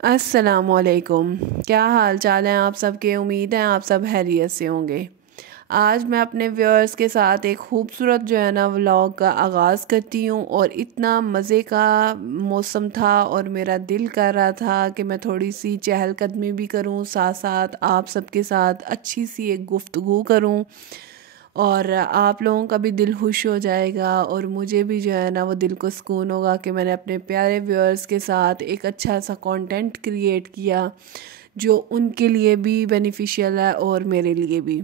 السلام علیکم، کیا حال چال ہیں آپ سب کے؟ امید ہے آپ سب خیریت سے ہوں گے۔ آج میں اپنے ویورز کے ساتھ ایک خوبصورت ولاگ کا آغاز کرتی ہوں، اور اتنا مزے کا موسم تھا اور میرا دل کر رہا تھا کہ میں تھوڑی سی چہل قدمی بھی کروں، ساتھ ساتھ آپ سب کے ساتھ اچھی سی ایک گفتگو کروں، اور آپ لوگوں کا بھی دل خوش ہو جائے گا، اور مجھے بھی وہ دل کو سکون ہوگا کہ میں نے اپنے پیارے ویورز کے ساتھ ایک اچھا سا کانٹینٹ کریٹ کیا جو ان کے لیے بھی بینیفیشیل ہے اور میرے لیے بھی۔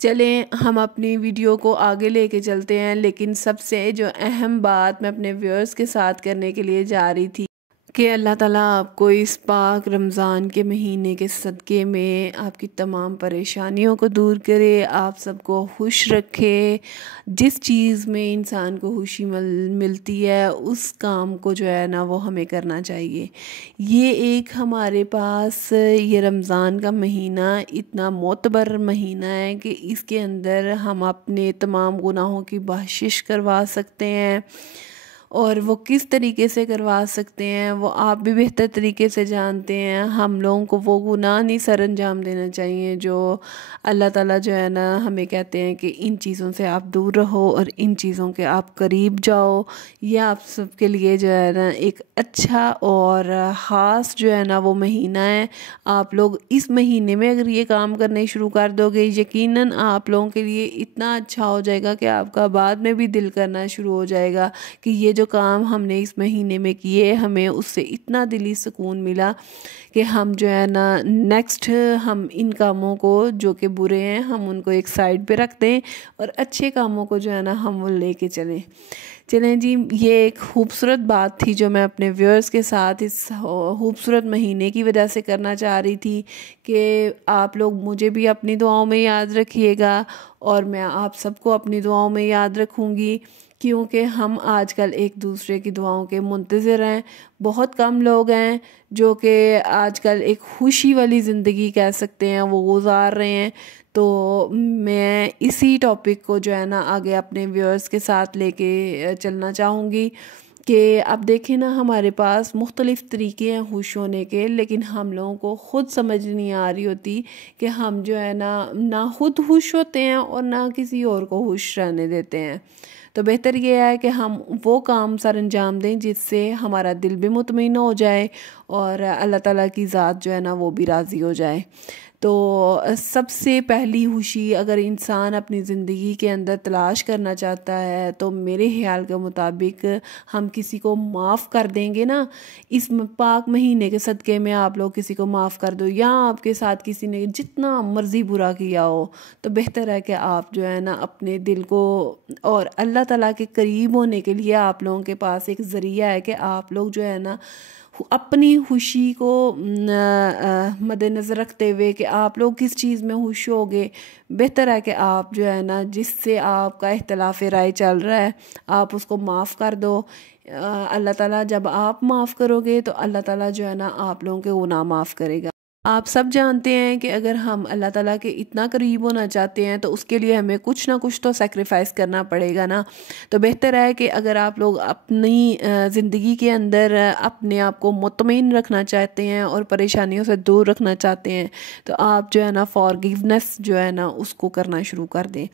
چلیں ہم اپنی ویڈیو کو آگے لے کے چلتے ہیں، لیکن سب سے جو اہم بات میں اپنے ویورز کے ساتھ کرنے کے لیے جا رہی تھی کہ اللہ تعالیٰ آپ کو اس پاک رمضان کے مہینے کے صدقے میں آپ کی تمام پریشانیوں کو دور کرے، آپ سب کو خوش رکھے۔ جس چیز میں انسان کو خوشی ملتی ہے اس کام کو وہ ہمیں کرنا چاہیے۔ یہ ایک ہمارے پاس یہ رمضان کا مہینہ اتنا معتبر مہینہ ہے کہ اس کے اندر ہم اپنے تمام گناہوں کی بخشش کروا سکتے ہیں، اور وہ کس طریقے سے کروا سکتے ہیں وہ آپ بھی بہتر طریقے سے جانتے ہیں۔ ہم لوگوں کو وہ گناہ نہیں سر انجام دینا چاہیے جو اللہ تعالیٰ ہمیں کہتے ہیں کہ ان چیزوں سے آپ دور رہو اور ان چیزوں کے آپ قریب جاؤ۔ یہ آپ سب کے لیے ایک اچھا اور خاص وہ مہینہ ہے۔ آپ لوگ اس مہینے میں اگر یہ کام کرنے شروع کر دو گے، یقیناً آپ لوگوں کے لیے اتنا اچھا ہو جائے گا کہ آپ کا بعد میں بھی دل کرنا شروع ہو جائے گا کہ یہ جو کام ہم نے اس مہینے میں کیے، ہمیں اس سے اتنا دلی سکون ملا کہ ہم نیکسٹ ہم ان کاموں کو جو کہ برے ہیں ہم ان کو ایک سائڈ پہ رکھ دیں اور اچھے کاموں کو ہم وہ لے کے چلیں جی۔ یہ ایک خوبصورت بات تھی جو میں اپنے ویورز کے ساتھ اس خوبصورت مہینے کی وجہ سے کرنا چاہ رہی تھی کہ آپ لوگ مجھے بھی اپنی دعاؤں میں یاد رکھیے گا، اور میں آپ سب کو اپنی دعاؤں میں یاد رکھوں گی، کیونکہ ہم آج کل ایک دوسرے کی دعاؤں کے منتظر ہیں۔ بہت کم لوگ ہیں جو کہ آج کل ایک خوشی والی زندگی کہہ سکتے ہیں وہ گزار رہے ہیں۔ تو میں اسی ٹاپک کو آگے اپنے ویورز کے ساتھ لے کے چلنا چاہوں گی کہ اب دیکھیں نا، ہمارے پاس مختلف طریقے ہیں خوش ہونے کے، لیکن ہم لوگوں کو خود سمجھ نہیں آ رہی ہوتی کہ ہم نہ خود خوش ہوتے ہیں اور نہ کسی اور کو خوش رہنے دیتے ہیں۔ تو بہتر یہ ہے کہ ہم وہ کام سر انجام دیں جس سے ہمارا دل بھی مطمئن ہو جائے اور اللہ تعالیٰ کی ذات وہ بھی راضی ہو جائے۔ تو سب سے پہلی خوشی اگر انسان اپنی زندگی کے اندر تلاش کرنا چاہتا ہے تو میرے خیال کے مطابق ہم کسی کو معاف کر دیں گے نا، اس پاک مہینے کے صدقے میں آپ لوگ کسی کو معاف کر دو، یا آپ کے ساتھ کسی نے جتنا مرضی برا کیا ہو تو بہتر ہے کہ آپ اپنے دل کو اور اللہ تعالیٰ کے قریب ہونے کے لیے آپ لوگوں کے پاس ایک ذریعہ ہے کہ آپ لوگ اپنی خوشی کو مد نظر رکھتے ہوئے کہ آپ لوگ کس چیز میں خوش ہوگے، بہتر ہے کہ آپ جس سے آپ کا اختلاف رائے چل رہا ہے آپ اس کو معاف کر دو۔ اللہ تعالیٰ جب آپ معاف کرو گے تو اللہ تعالیٰ آپ لوگوں کے گناہ معاف کرے گا۔ آپ سب جانتے ہیں کہ اگر ہم اللہ تعالیٰ کے اتنا قریب ہونا چاہتے ہیں تو اس کے لیے ہمیں کچھ نہ کچھ تو سیکریفائس کرنا پڑے گا نا۔ تو بہتر ہے کہ اگر آپ لوگ اپنی زندگی کے اندر اپنے آپ کو مطمئن رکھنا چاہتے ہیں اور پریشانیوں سے دور رکھنا چاہتے ہیں تو آپ فارگیونیس اس کو کرنا شروع کر دیں،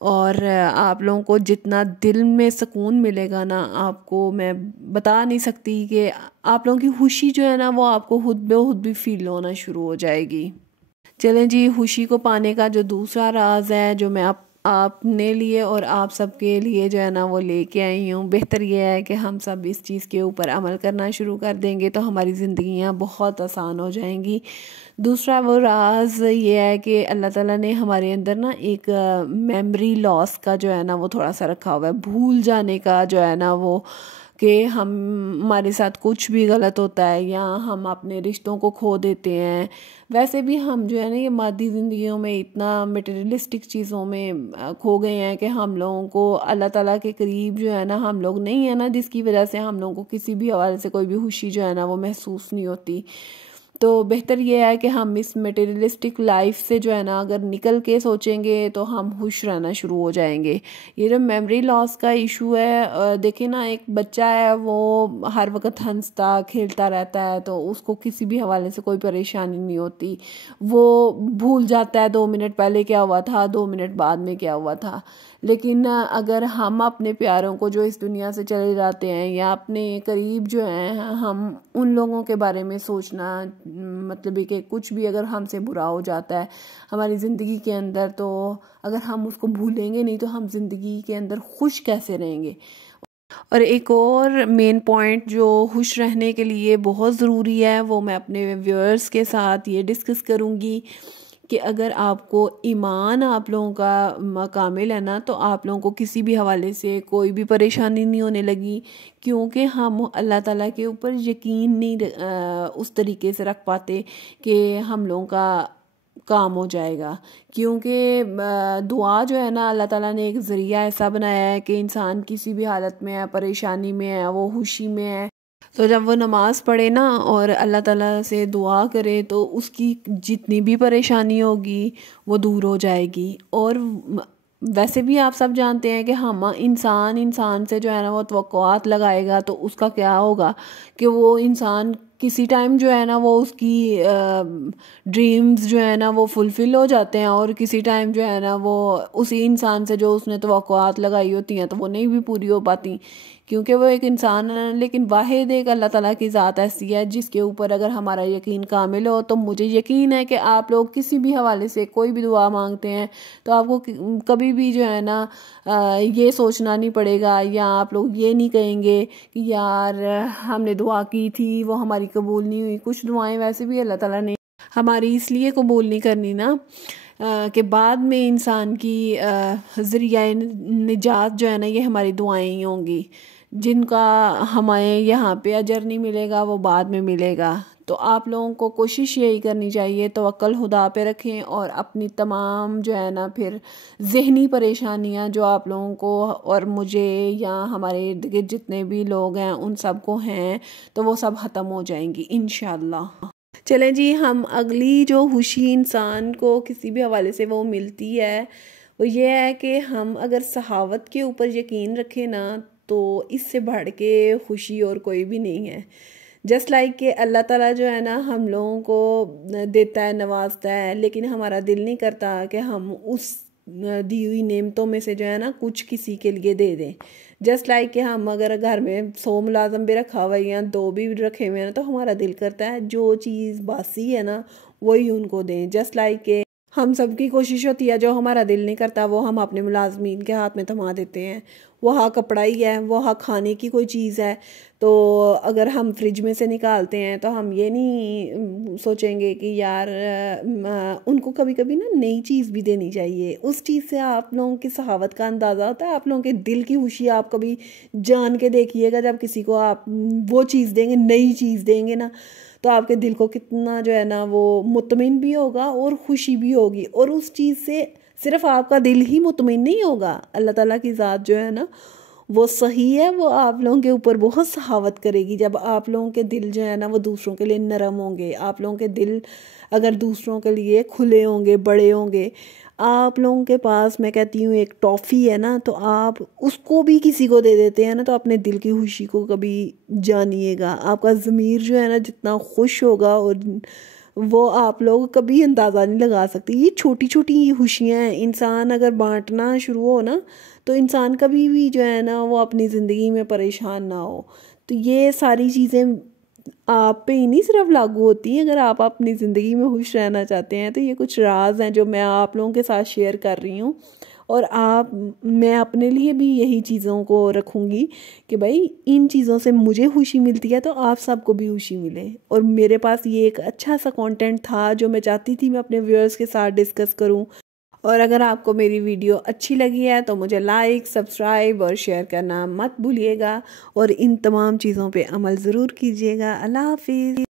اور آپ لوگوں کو جتنا دل میں سکون ملے گا نا، آپ کو میں بتا نہیں سکتی کہ آپ لوگوں کی خوشی وہ آپ کو خود بے خود بھی فیل ہونا شروع ہو جائے گی۔ چلیں جی، خوشی کو پانے کا جو دوسرا راز ہے جو میں اپنے لیے اور آپ سب کے لیے وہ لے کے آئی ہوں، بہتر یہ ہے کہ ہم سب اس چیز کے اوپر عمل کرنا شروع کر دیں گے تو ہماری زندگیاں بہت آسان ہو جائیں گی۔ دوسرا وہ راز یہ ہے کہ اللہ تعالیٰ نے ہمارے اندر ایک میموری لاس کا وہ تھوڑا سا رکھا ہوا ہے، بھول جانے کا وہ کہ ہمارے ساتھ کچھ بھی غلط ہوتا ہے یا ہم اپنے رشتوں کو کھو دیتے ہیں۔ ویسے بھی ہم یہ مادی زندگیوں میں اتنا میٹیریلسٹک چیزوں میں کھو گئے ہیں کہ ہم لوگوں کو اللہ تعالیٰ کے قریب ہم لوگ نہیں ہیں نا، جس کی وجہ سے ہم لوگوں کو کسی بھی حوالے سے کوئی بھی خوشی وہ محسوس نہیں ہوتی۔ تو بہتر یہ ہے کہ ہم اس میٹیریلسٹک لائف سے جو ہے نا اگر نکل کے سوچیں گے تو ہم خوش رہنا شروع ہو جائیں گے۔ یہ جو میموری لاس کا ایشو ہے، دیکھیں نا ایک بچہ ہے وہ ہر وقت ہنستا کھیلتا رہتا ہے تو اس کو کسی بھی حوالے سے کوئی پریشانی نہیں ہوتی، وہ بھول جاتا ہے 2 منٹ پہلے کیا ہوا تھا، 2 منٹ بعد میں کیا ہوا تھا۔ لیکن اگر ہم اپنے پیاروں کو جو اس دنیا سے چلے جاتے ہیں یا اپنے قریب جو ہیں، ہم ان لوگوں کے بارے میں سوچنا، مطلب کہ کچھ بھی اگر ہم سے برا ہو جاتا ہے ہماری زندگی کے اندر، تو اگر ہم اس کو بھولیں گے نہیں تو ہم زندگی کے اندر خوش کیسے رہیں گے۔ اور ایک اور مین پوائنٹ جو خوش رہنے کے لیے بہت ضروری ہے، وہ میں اپنے ویورز کے ساتھ یہ ڈسکس کروں گی کہ اگر آپ کو ایمان آپ لوگوں کا کامل ہے نا، تو آپ لوگوں کو کسی بھی حوالے سے کوئی بھی پریشانی نہیں ہونے لگی، کیونکہ ہم اللہ تعالیٰ کے اوپر یقین نہیں اس طریقے سے رکھ پاتے کہ ہم لوگوں کا کام ہو جائے گا۔ کیونکہ دعا جو ہے نا اللہ تعالیٰ نے ایک ذریعہ ایسا بنایا ہے کہ انسان کسی بھی حالت میں ہے، پریشانی میں ہے، وہ خوشی میں ہے، تو جب وہ نماز پڑھے نا اور اللہ تعالیٰ سے دعا کرے تو اس کی جتنی بھی پریشانی ہوگی وہ دور ہو جائے گی۔ اور ویسے بھی آپ سب جانتے ہیں کہ ہم انسان سے جو ہے نا وہ توقعات لگائے گا تو اس کا کیا ہوگا کہ وہ انسان کسی ٹائم جو ہے نا وہ اس کی ڈریمز جو ہے نا وہ فلفل ہو جاتے ہیں، اور کسی ٹائم جو ہے نا وہ اسی انسان سے جو اس نے توقعات لگائی ہوتی ہیں تو وہ نہیں بھی پوری ہو پاتی، کیونکہ وہ ایک انسان ہے۔ لیکن واحد ایک اللہ تعالیٰ کی ذات ایسی ہے جس کے اوپر اگر ہمارا یقین کامل ہو تو مجھے یقین ہے کہ آپ لوگ کسی بھی حوالے سے کوئی بھی دعا مانگتے ہیں تو آپ کو کبھی بھی جو ہے نا یہ سوچنا نہیں پڑے گا، یا آپ لوگ یہ نہیں کہیں گے کہ یار ہم نے دعا کی تھی وہ ہماری قبول نہیں ہوئی۔ کچھ دعائیں ویسے بھی اللہ تعالیٰ نے ہماری اس لیے قبول نہیں کرنی نا کہ بعد میں انسان کی ذریعہ نجات جو ہے نا یہ ہماری دعائیں ہی ہوں گی، جن کا ہمیں یہاں پہ اجر نہیں ملے گا وہ بعد میں ملے گا۔ تو آپ لوگوں کو کوشش یہی کرنی چاہیے، توکل خدا پہ رکھیں، اور اپنی تمام جو ہے نا پھر ذہنی پریشانیاں جو آپ لوگوں کو اور مجھے یا ہمارے ارد گرد جتنے بھی لوگ ہیں ان سب کو ہیں تو وہ سب ختم ہو جائیں گی انشاءاللہ۔ چلیں جی، ہم اگلی جو خوشی انسان کو کسی بھی حوالے سے وہ ملتی ہے وہ یہ ہے کہ ہم اگر صحاوت کے اوپر یقین رکھیں نا تو اس سے بڑھ کے خوشی اور کوئی بھی نہیں ہے۔ جسٹ لائک کہ اللہ تعالیٰ جو ہے نا ہم لوگوں کو دیتا ہے، نوازتا ہے، لیکن ہمارا دل نہیں کرتا کہ ہم اس دی ہوئی نعمتوں میں سے جو ہے نا کچھ کسی کے لیے دے دیں۔ جسٹ لائک کہ ہم اگر گھر میں 100 ملازم بھی رکھا ہوا ہے یا 2 بھی رکھے ہوئے ہیں تو ہمارا دل کرتا ہے جو چیز باسی ہے نا وہی ان کو دیں۔ جسٹ لائک کہ ہم سب کی کوشش ہوتی ہے جو ہمارا دل نہیں کرتا وہ ہم اپنے ملازمین کے ہاتھ میں تھما دیتے ہیں، وہاں کپڑا ہی ہے، وہاں کھانے کی کوئی چیز ہے تو اگر ہم فریج میں سے نکالتے ہیں تو ہم یہ نہیں سوچیں گے کہ یار ان کو کبھی کبھی نا نئی چیز بھی دینی چاہیے۔ اس چیز سے آپ لوگوں کی صحاوت کا اندازہ ہوتا ہے، آپ لوگوں کے دل کی خوشی آپ کبھی جان کے دیکھیے گا، جب کسی کو آپ وہ چیز دیں گے، نئی چیز دیں گے نا تو آپ کے دل کو کتنا جو ہے نا وہ مطمئن بھی ہوگا اور خوشی بھی ہوگی، اور اس چیز سے صرف آپ کا دل ہی مطمئن نہیں ہوگا، اللہ تعالیٰ کی ذات جو ہے نا وہ صحیح ہے، وہ آپ لوگوں کے اوپر بہت سخاوت کرے گی جب آپ لوگوں کے دل جو ہے نا وہ دوسروں کے لیے نرم ہوں گے، آپ لوگوں کے دل اگر دوسروں کے لیے کھلے ہوں گے، بڑے ہوں گے۔ آپ لوگوں کے پاس میں کہتی ہوں ایک ٹافی ہے نا تو آپ اس کو بھی کسی کو دے دیتے ہیں نا تو اپنے دل کی خوشی کو کبھی جانیے گا، آپ کا ضمیر جو ہے نا جتنا خوش ہوگا اور وہ آپ لوگ کبھی اندازہ نہیں لگا سکتے۔ یہ چھوٹی چھوٹی خوشیاں ہیں، انسان اگر بانٹنا شروع ہو نا تو انسان کبھی بھی جو ہے نا وہ اپنی زندگی میں پریشان نہ ہو۔ تو یہ ساری چیزیں آپ پہ ہی نہیں صرف لاگو ہوتی ہیں، اگر آپ اپنی زندگی میں خوش رہنا چاہتے ہیں تو یہ کچھ راز ہیں جو میں آپ لوگوں کے ساتھ شیئر کر رہی ہوں، اور میں اپنے لیے بھی یہی چیزوں کو رکھوں گی کہ بھائی ان چیزوں سے مجھے خوشی ملتی ہے تو آپ سب کو بھی خوشی ملے۔ اور میرے پاس یہ ایک اچھا سا کانٹینٹ تھا جو میں چاہتی تھی میں اپنے ویورز کے ساتھ ڈسکس کروں، اور اگر آپ کو میری ویڈیو اچھی لگی ہے تو مجھے لائک، سبسکرائب اور شیئر کرنا مت بھولیے گا، اور ان تمام چیزوں پہ عمل ضرور کیجیے گا۔ اللہ حافظ۔